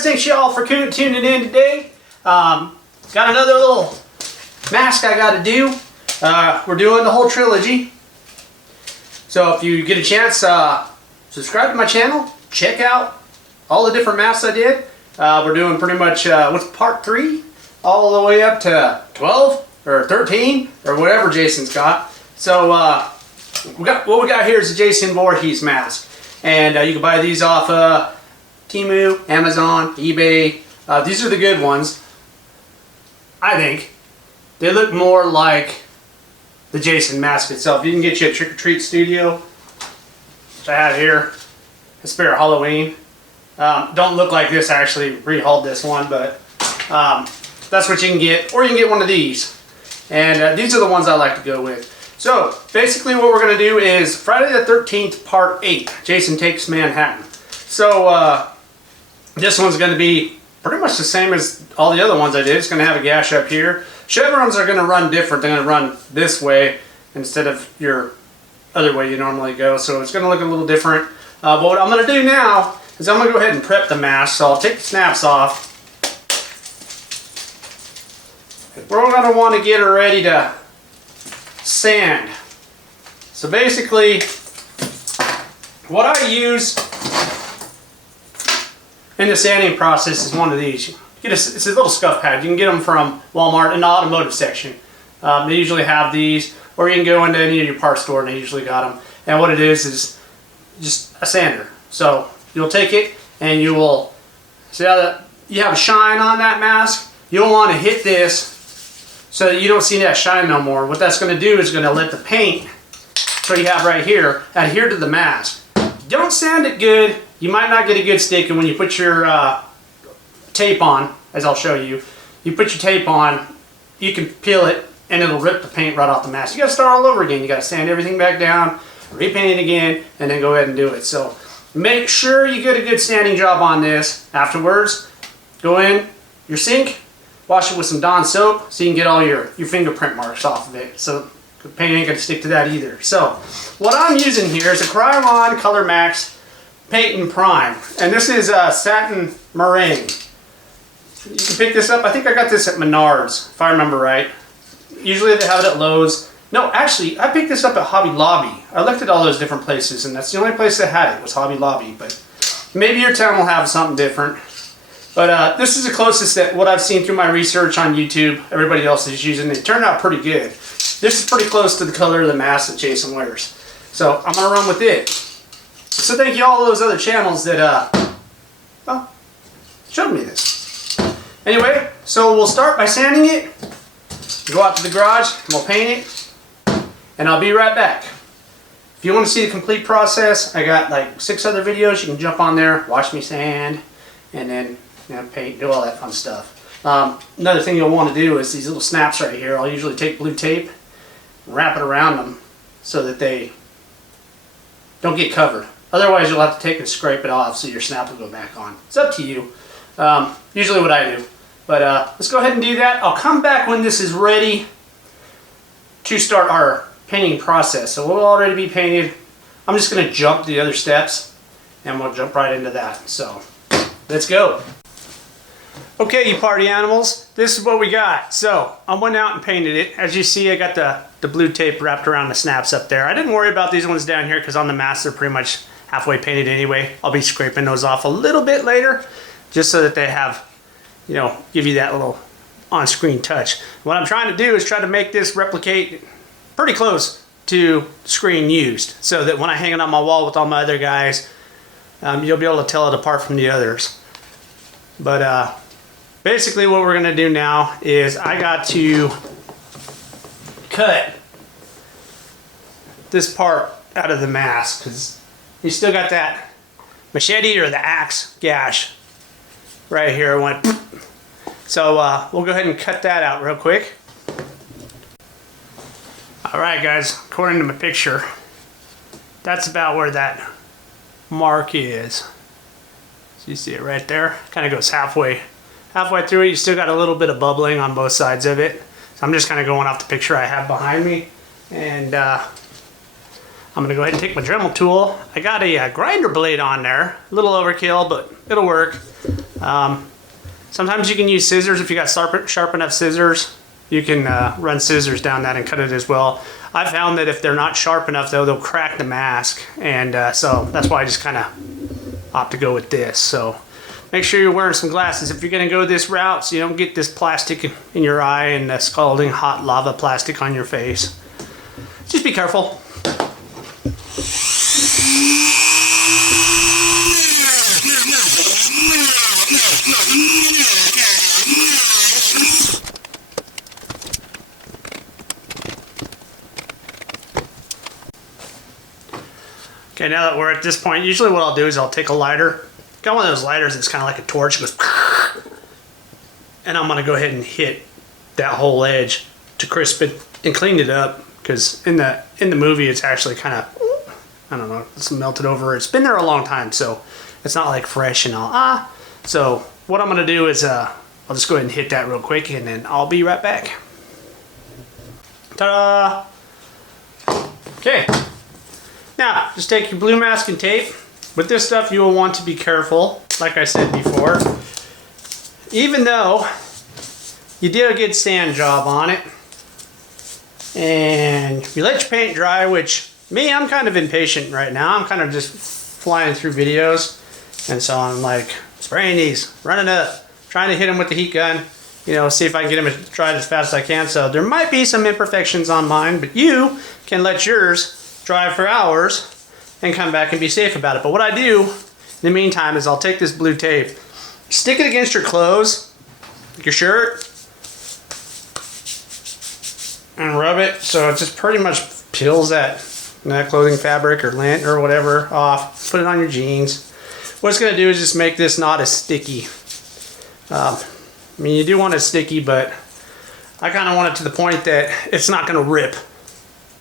guys, thanks y'all for tuning in today. Got another little mask I got to do. We're doing the whole trilogy. So if you get a chance, subscribe to my channel. Check out all the different masks I did. We're doing pretty much what's part 3 all the way up to 12 or 13 or whatever Jason's got. So what we got here is a Jason Voorhees mask, and you can buy these off Temu, Amazon, eBay. These are the good ones, I think. They look more like the Jason mask itself. You can get you a Trick or Treat Studio, which I have here. A spare Halloween. Don't look like this. I actually rehauled this one, but that's what you can get. Or you can get one of these. And these are the ones I like to go with. So basically what we're going to do is Friday the 13th part 8. Jason Takes Manhattan. So this one's going to be pretty much the same as all the other ones I did. It's going to have a gash up here. Chevrons are going to run different. They're going to run this way instead of your other way you normally go. So it's going to look a little different. But what I'm going to do now is I'm going to go ahead and prep the mask. So I'll take the snaps off. We're going to want to get her ready to sand. So basically what I use in the sanding process is one of these. It's a little scuff pad. You can get them from Walmart in the automotive section. They usually have these, or you can go into any of your parts store and they usually got them. And what it is just a sander. So you'll take it and you will see how that you have a shine on that mask. You'll want to hit this so that you don't see that shine no more. What that's going to do is going to let the paint, so you have right here, adhere to the mask. Don't sand it good. You might not get a good stick, and when you put your tape on, as I'll show you, you put your tape on, you can peel it and it'll rip the paint right off the mask. You got to start all over again. You got to sand everything back down, repaint it again, and then go ahead and do it. So make sure you get a good sanding job on this. Afterwards, go in your sink, wash it with some Dawn soap so you can get all your fingerprint marks off of it. So the paint ain't going to stick to that either. So what I'm using here is a Krylon Color Max Paint and Prime. And this is Satin Meringue. You can pick this up. I think I got this at Menards, if I remember right. Usually they have it at Lowe's. No, actually, I picked this up at Hobby Lobby. I looked at all those different places, and that's the only place that had it, was Hobby Lobby. But maybe your town will have something different. But this is the closest that what I've seen through my research on YouTube. Everybody else is using it. It turned out pretty good. This is pretty close to the color of the mask that Jason wears. So I'm going to run with it. So thank you all those other channels that well, showed me this. Anyway, so we'll start by sanding it. Go out to the garage and we'll paint it. And I'll be right back. If you want to see the complete process, I got like 6 other videos. You can jump on there, watch me sand, and then paint, do all that fun stuff. Another thing you'll want to do is these little snaps right here. I'll usually take blue tape, wrap it around them so that they don't get covered. Otherwise you'll have to take and scrape it off so your snap will go back on. It's up to you. Usually what I do. But let's go ahead and do that. I'll come back when this is ready to start our painting process. So we'll already be painted. I'm just going to jump the other steps and we'll jump right into that. So let's go. Okay, you party animals, this is what we got. So I went out and painted it. As you see, I got the blue tape wrapped around the snaps up there. I didn't worry about these ones down here because on the mask they're pretty much halfway painted anyway. I'll be scraping those off a little bit later just so that they have, you know, give you that little on-screen touch. What I'm trying to do is try to make this replicate pretty close to screen used so that when I hang it on my wall with all my other guys, you'll be able to tell it apart from the others. But basically what we're going to do now is I got to cut this part out of the mask because you still got that machete or the axe gash right here. So we'll go ahead and cut that out real quick. Alright guys, according to my picture, that's about where that mark is. So you see it right there? Kind of goes halfway through it. You still got a little bit of bubbling on both sides of it. So I'm just kind of going off the picture I have behind me. And I'm I'm gonna go ahead and take my Dremel tool. I got a grinder blade on there. A little overkill, but it'll work. Sometimes you can use scissors if you got sharp enough scissors. You can run scissors down that and cut it as well. I found that if they're not sharp enough though, they'll crack the mask. And so that's why I just kind of opt to go with this. So make sure you're wearing some glasses if you're gonna go this route so you don't get this plastic in your eye and the scalding hot lava plastic on your face. Just be careful. Okay, now that we're at this point, usually what I'll do is I'll take a lighter. Got one of those lighters that's kind of like a torch. It goes, and I'm gonna go ahead and hit that whole edge to crisp it and clean it up. Because in the movie, it's actually kind of, I don't know, it's melted over. It's been there a long time, so it's not like fresh and all. So what I'm gonna do is I'll just go ahead and hit that real quick, and then I'll be right back. Ta-da! Okay. Now, just take your blue masking tape. With this stuff, you will want to be careful, like I said before. Even though you did a good sand job on it, and you let your paint dry, which, me, I'm kind of impatient right now. I'm kind of just flying through videos, and so I'm like, spraying these, running up, trying to hit them with the heat gun, you know, see if I can get them dried as fast as I can. So there might be some imperfections on mine, but you can let yours dry for hours and come back and be safe about it. But what I do in the meantime is I'll take this blue tape, stick it against your clothes, like your shirt, and rub it so it just pretty much peels that clothing fabric or lint or whatever off. Put it on your jeans. What it's going to do is just make this not as sticky. I mean, you do want it sticky, but I kind of want it to the point that it's not going to rip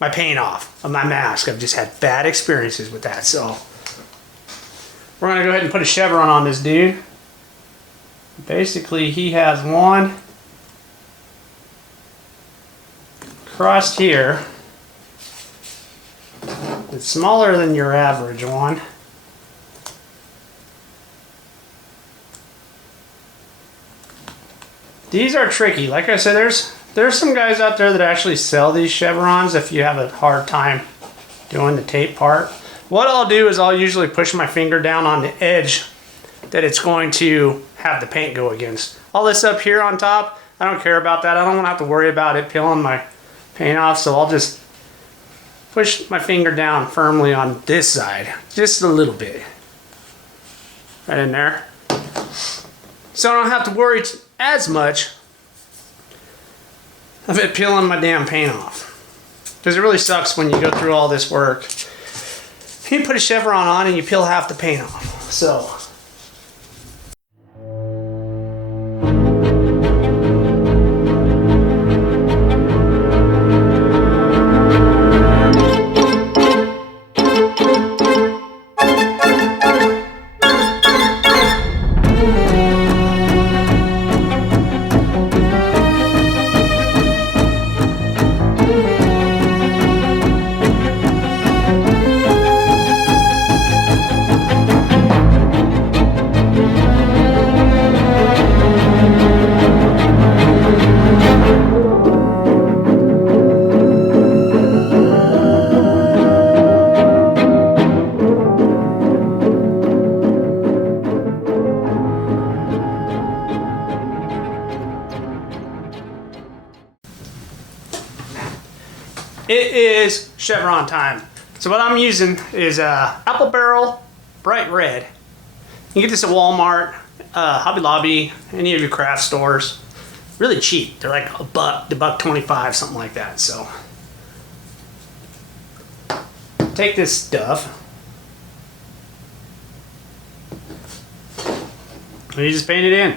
my paint off of my mask. I've just had bad experiences with that. So we're going to go ahead and put a chevron on this dude. Basically, he has one crust here. It's smaller than your average one. These are tricky. Like I said, there's some guys out there that actually sell these chevrons if you have a hard time doing the tape part. What I'll do is I'll usually push my finger down on the edge that it's going to have the paint go against. All this up here on top, I don't care about that. I don't want to have to worry about it peeling my paint off, so I'll just push my finger down firmly on this side, just a little bit. Right in there. So I don't have to worry as much of it peeling my damn paint off. Because it really sucks when you go through all this work. You put a chevron on and you peel half the paint off. So it is chevron time. So what I'm using is Apple Barrel Bright Red. You can get this at Walmart, Hobby Lobby, any of your craft stores. Really cheap. They're like $1.25, something like that. So take this stuff and you just paint it in.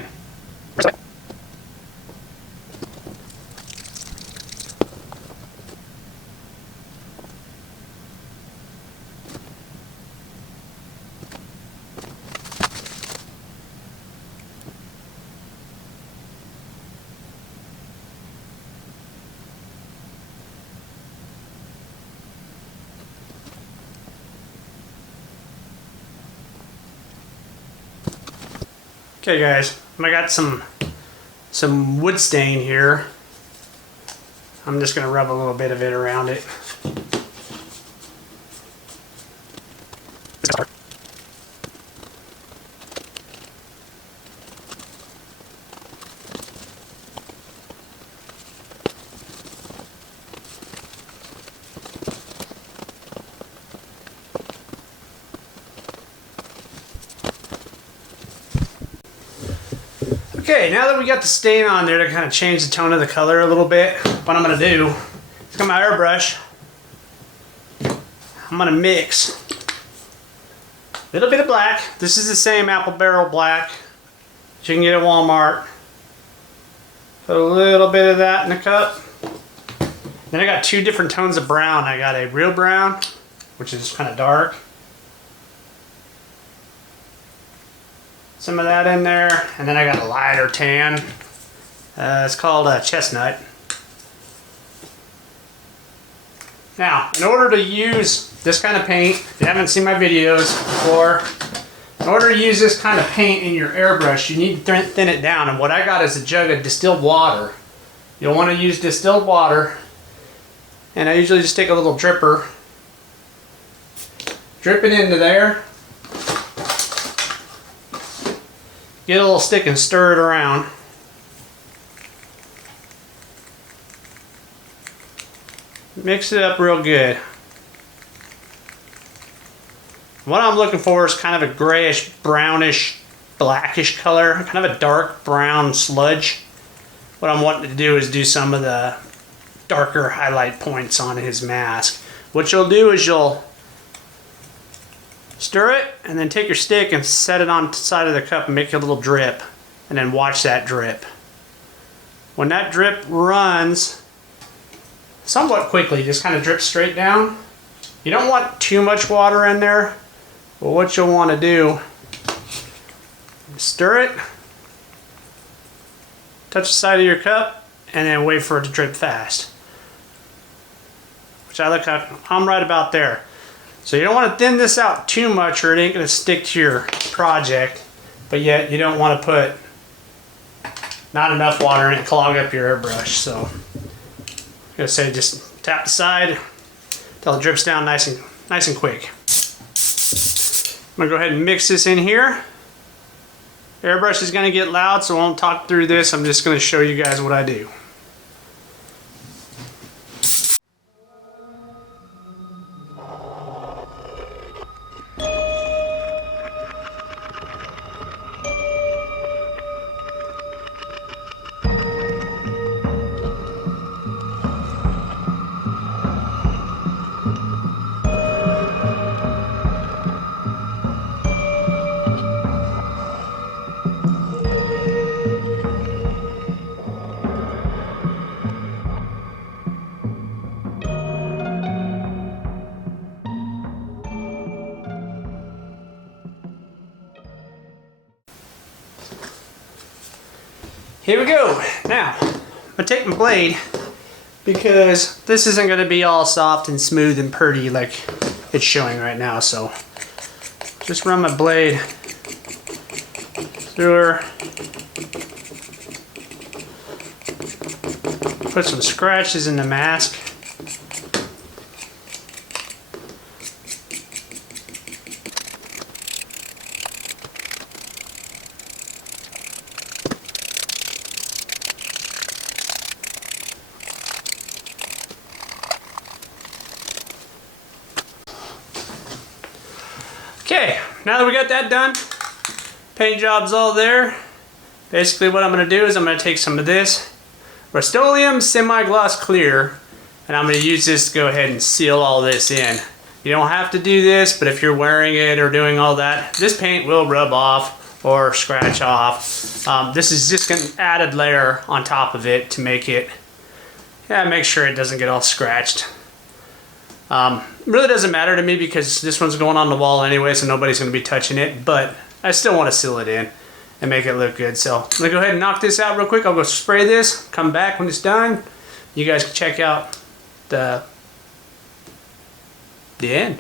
Okay guys, I got some wood stain here. I'm just going to rub a little bit of it around it. Okay, now that we got the stain on there to kind of change the tone of the color a little bit, what I'm going to do is get my airbrush. I'm going to mix a little bit of black. This is the same Apple Barrel black that you can get at Walmart. Put a little bit of that in the cup. Then I got two different tones of brown. I got a real brown, which is kind of dark. Some of that in there, and then I got a lighter tan. It's called chestnut. Now, in order to use this kind of paint, if you haven't seen my videos before, in order to use this kind of paint in your airbrush, you need to thin it down. And what I got is a jug of distilled water. You'll want to use distilled water, and I usually just take a little dripper, drip it into there. Get a little stick and stir it around. Mix it up real good. What I'm looking for is kind of a grayish, brownish, blackish color, kind of a dark brown sludge. What I'm wanting to do is do some of the darker highlight points on his mask. What you'll do is you'll stir it, and then take your stick and set it on the side of the cup and make a little drip, and then watch that drip. When that drip runs somewhat quickly, just kind of drip straight down. You don't want too much water in there, but what you'll want to do is stir it, touch the side of your cup, and then wait for it to drip fast. Which I'm right about there. So you don't want to thin this out too much or it ain't going to stick to your project, but yet you don't want to put not enough water in it and clog up your airbrush. So I'm going to say just tap the side until it drips down nice and quick. I'm going to go ahead and mix this in here. Airbrush is going to get loud, so I won't talk through this. I'm just going to show you guys what I do. Here we go. Now, I'm going to take my blade because this isn't going to be all soft and smooth and pretty like it's showing right now. So, just run my blade through her. Put some scratches in the mask. Okay, now that we got that done, paint job's all there. Basically what I'm going to do is I'm going to take some of this Rust-Oleum Semi-Gloss Clear, and I'm going to use this to go ahead and seal all this in. You don't have to do this, but if you're wearing it or doing all that, this paint will rub off or scratch off. This is just an added layer on top of it to make it, make sure it doesn't get all scratched. Really doesn't matter to me because this one's going on the wall anyway, so nobody's going to be touching it, but I still want to seal it in and make it look good. So I'm going to go ahead and knock this out real quick. I'll go spray this, come back when it's done. You guys can check out the end.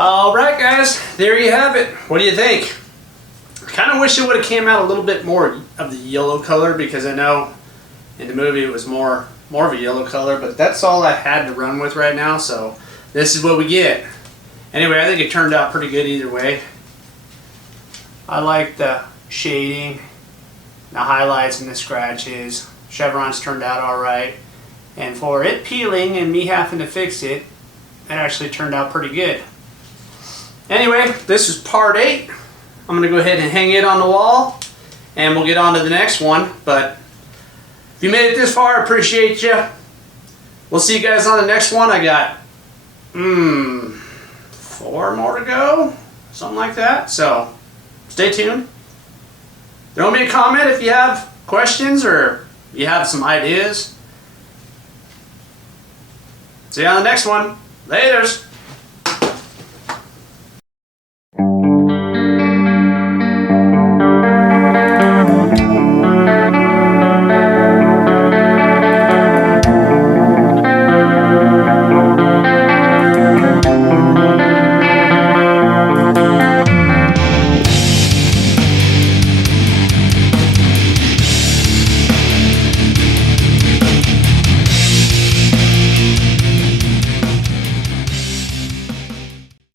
All right, guys, there you have it. What do you think? I kind of wish it would have came out a little bit more of the yellow color, because I know in the movie it was more of a yellow color, but that's all I had to run with right now, so this is what we get. Anyway, I think it turned out pretty good either way. I like the shading, the highlights and the scratches. Chevrons turned out alright. And for it peeling and me having to fix it, it actually turned out pretty good. Anyway, this is part 8. I'm going to go ahead and hang it on the wall, and we'll get on to the next one. But if you made it this far, I appreciate you. We'll see you guys on the next one. I got 4 more to go, something like that. So stay tuned. Throw me a comment if you have questions or you have some ideas. See you on the next one. Laters.